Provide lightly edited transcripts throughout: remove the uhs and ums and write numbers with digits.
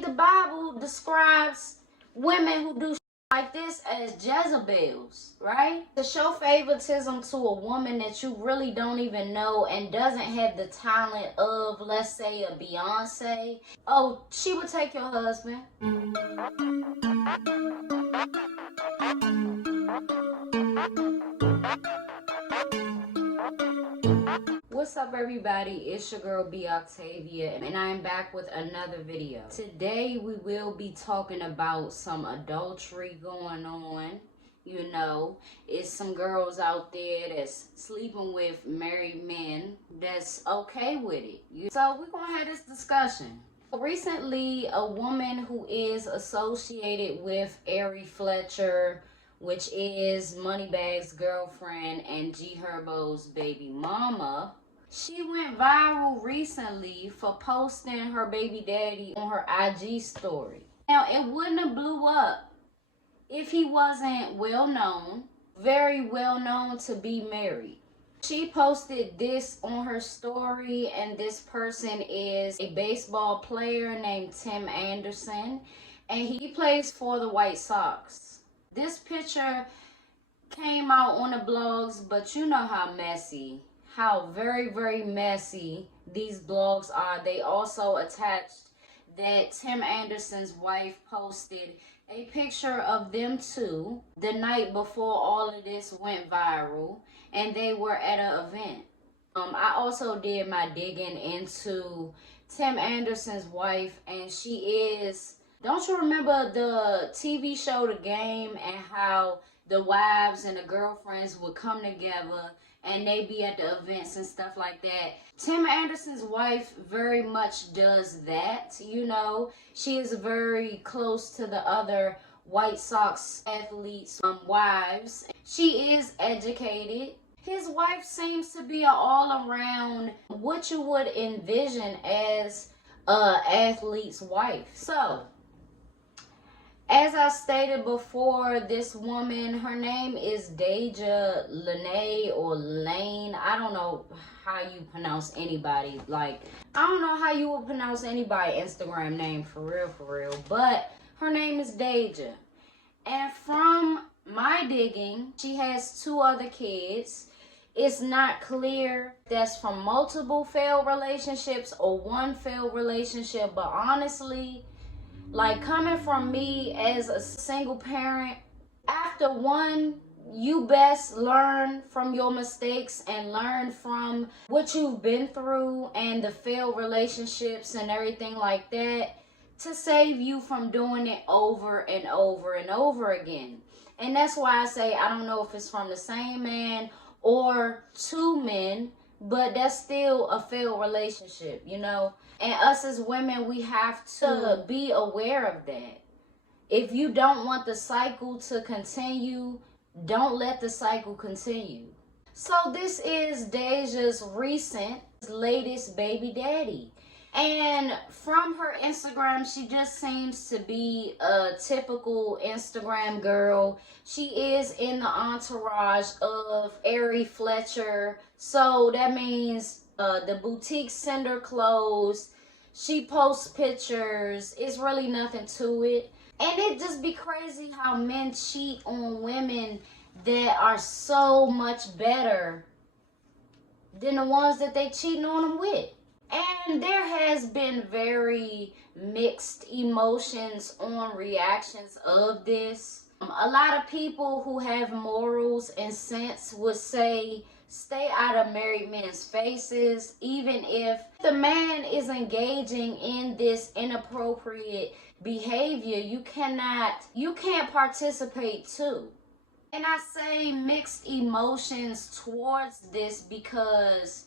think the Bible describes women who do like this as Jezebels, right? To show favoritism to a woman that you really don't even know and doesn't have the talent of, let's say, a Beyonce. Oh, she would take your husband. What's up, everybody? It's your girl B Octavia, and I am back with another video. Today we will be talking about some adultery going on. You know, it's some girls out there that's sleeping with married men that's okay with it. So we're gonna have this discussion. Recently, a woman who is associated with Ari Fletcher, which is Moneybag's girlfriend and G Herbo's baby mama, she went viral recently for posting her baby daddy on her IG story. Now, it wouldn't have blew up if he wasn't well known, very well known to be married. She posted this on her story, and this person is a baseball player named Tim Anderson, and he plays for the White Sox. This picture came out on the blogs, but you know how messy, how very messy these blogs are. They also attached that Tim Anderson's wife posted a picture of them two the night before all of this went viral, and they were at an event. I also did my digging into Tim Anderson's wife, and she is, don't you remember the TV show The Game, and how the wives and the girlfriends would come together and they be at the events and stuff like that? Tim Anderson's wife very much does that, you know. She is very close to the other White Sox athletes' wives. She is educated. His wife seems to be an all-around, what you would envision as an athlete's wife. So, as I stated before, this woman, her name is Dejah Lanee or Lane. I don't know how you pronounce anybody. Like, I don't know how you would pronounce anybody's Instagram name for real. But her name is Dejah. And from my digging, she has 2 other kids. It's not clear that's from multiple failed relationships or one failed relationship. But honestly, like, coming from me as a single parent, after one, you best learn from your mistakes and learn from what you've been through and the failed relationships and everything like that to save you from doing it over and over again. And that's why I say I don't know if it's from the same man or 2 men, but that's still a failed relationship, you know. And us as women, we have to be aware of that. If you don't want the cycle to continue, don't let the cycle continue. So this is Dejah's latest baby daddy. And from her Instagram, she just seems to be a typical Instagram girl. She is in the entourage of Ari Fletcher. So that means the boutique send her clothes. She posts pictures. It's really nothing to it. And it just be crazy how men cheat on women that are so much better than the ones that they cheating on them with. And there has been very mixed emotions on reactions of this. A lot of people who have morals and sense would say, stay out of married men's faces, even if the man is engaging in this inappropriate behavior. You can't participate too. And I say mixed emotions towards this because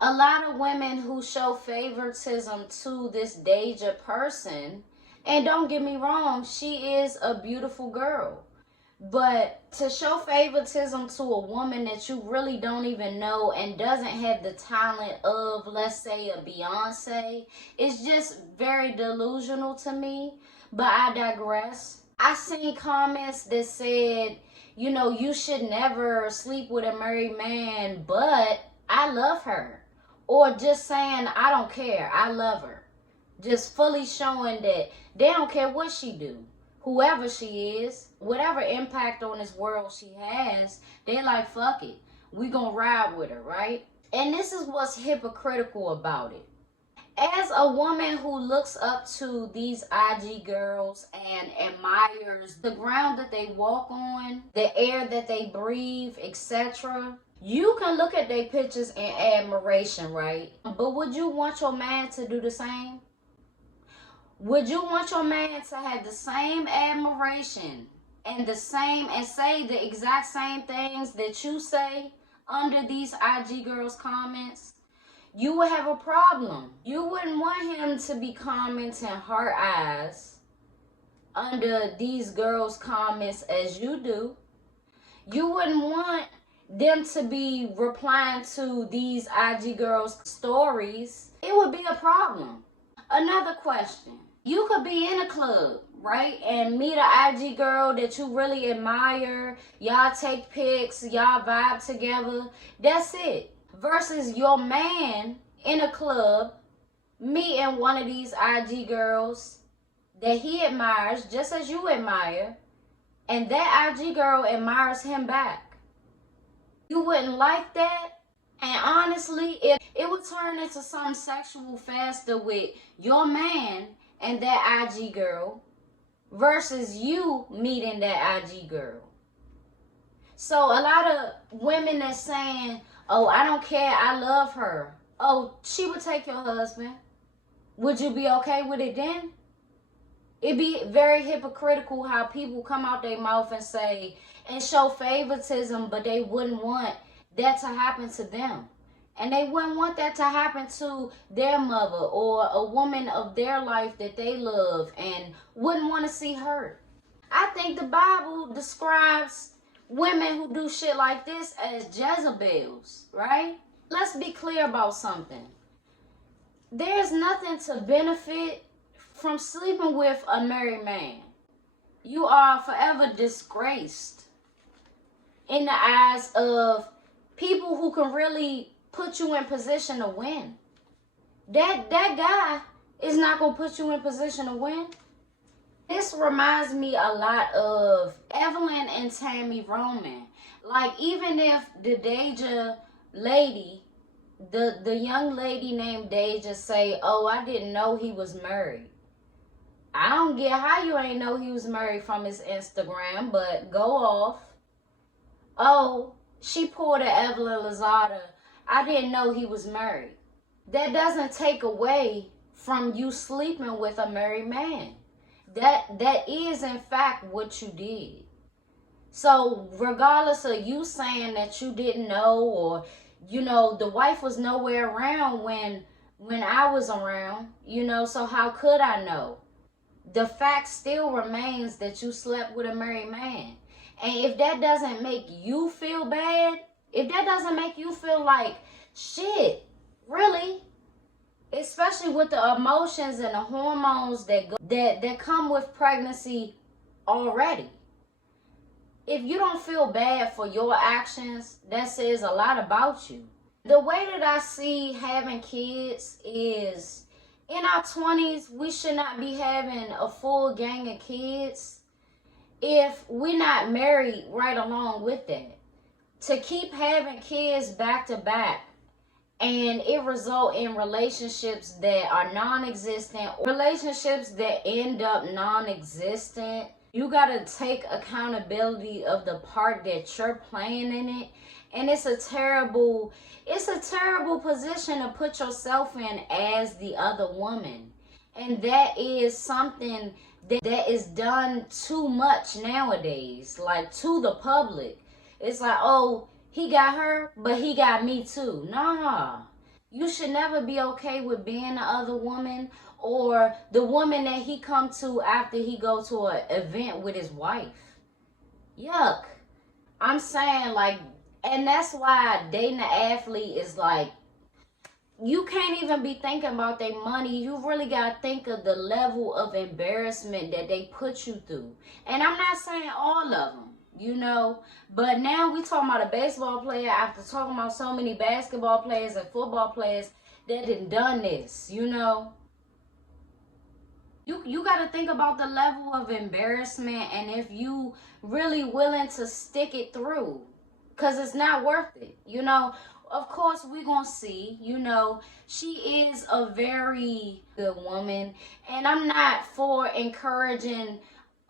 a lot of women who show favoritism to this Dejah person, and don't get me wrong, she is a beautiful girl. But to show favoritism to a woman that you really don't even know and doesn't have the talent of, let's say, a Beyonce, is just very delusional to me. But I digress. I seen comments that said, you know, you should never sleep with a married man, but I love her. Or just saying, I don't care, I love her. just fully showing that they don't care what she do. Whoever she is, whatever impact on this world she has, they like, fuck it. We gonna ride with her, right? And this is what's hypocritical about it. As a woman who looks up to these IG girls and admires the ground that they walk on, the air that they breathe, etc., you can look at their pictures in admiration, right? But would you want your man to do the same? Would you want your man to have the same admiration and say the exact same things that you say under these IG girls' comments? You would have a problem. You wouldn't want him to be commenting heart eyes under these girls' comments as you do. You wouldn't want them to be replying to these IG girls' stories. It would be a problem. Another question. You could be in a club, right, and meet an IG girl that you really admire. Y'all take pics, y'all vibe together. That's it. Versus your man in a club meeting one of these IG girls that he admires just as you admire, and that IG girl admires him back. You wouldn't like that? And honestly, it would turn into something sexual faster with your man and that IG girl versus you meeting that IG girl. So a lot of women that's saying, oh, I don't care, I love her. Oh, she would take your husband. Would you be okay with it then? It'd be very hypocritical how people come out their mouth and say, and show favoritism, but they wouldn't want that to happen to them. And they wouldn't want that to happen to their mother or a woman of their life that they love and wouldn't want to see hurt. I think the Bible describes women who do shit like this as Jezebels, right? Let's be clear about something. There's nothing to benefit from sleeping with a married man. You are forever disgraced in the eyes of people who can really put you in position to win. That guy is not going to put you in position to win. This reminds me a lot of Evelyn and Tammy Roman. Like, even if the Dejah lady, the young lady named Dejah say, oh, I didn't know he was married. I don't get how you ain't know he was married from his Instagram, but go off. Oh, she pulled a Evelyn Lozada. I didn't know he was married. That doesn't take away from you sleeping with a married man. That is in fact what you did. So regardless of you saying that you didn't know, or the wife was nowhere around when I was around, so how could I know? The fact still remains that you slept with a married man. And if that doesn't make you feel bad, if that doesn't make you feel like shit, really, especially with the emotions and the hormones that come with pregnancy already. If you don't feel bad for your actions, that says a lot about you. The way that I see having kids is, in our 20s, we should not be having a full gang of kids if we're not married right along with that. To keep having kids back to back and it result in relationships that are non-existent, relationships that end up non-existent, you gotta take accountability of the part that you're playing in it. And it's a terrible position to put yourself in as the other woman. And that is something that is done too much nowadays, like to the public. It's like, oh, he got her, but he got me too. Nah, you should never be okay with being the other woman or the woman that he come to after he go to an event with his wife. Yuck. I'm saying, like, and that's why dating an athlete is like, you can't even be thinking about their money. You really got to think of the level of embarrassment that they put you through. And I'm not saying all of them, but now we talking about a baseball player after talking about so many basketball players and football players that done this, You got to think about the level of embarrassment and if you really willing to stick it through, because it's not worth it. Of course we gonna see. She is a very good woman, and I'm not for encouraging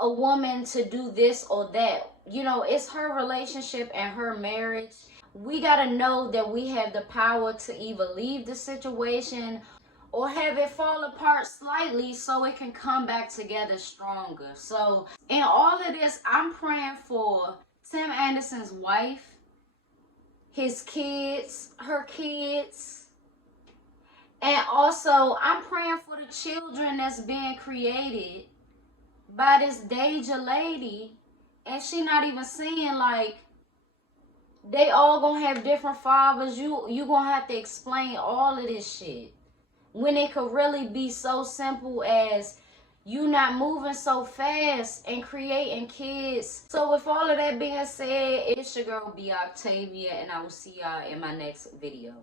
a woman to do this or that. It's her relationship and her marriage. We gotta know that we have the power to either leave the situation or have it fall apart slightly so it can come back together stronger. So in all of this, I'm praying for Tim Anderson's wife, his kids, her kids, and also I'm praying for the children that's being created by this Dejah lady, and she not even seeing, like, they all gonna have different fathers. You gonna have to explain all of this shit when it could really be so simple as you not moving so fast and creating kids. So with all of that being said, it's your girl B Octavia, and I will see y'all in my next video.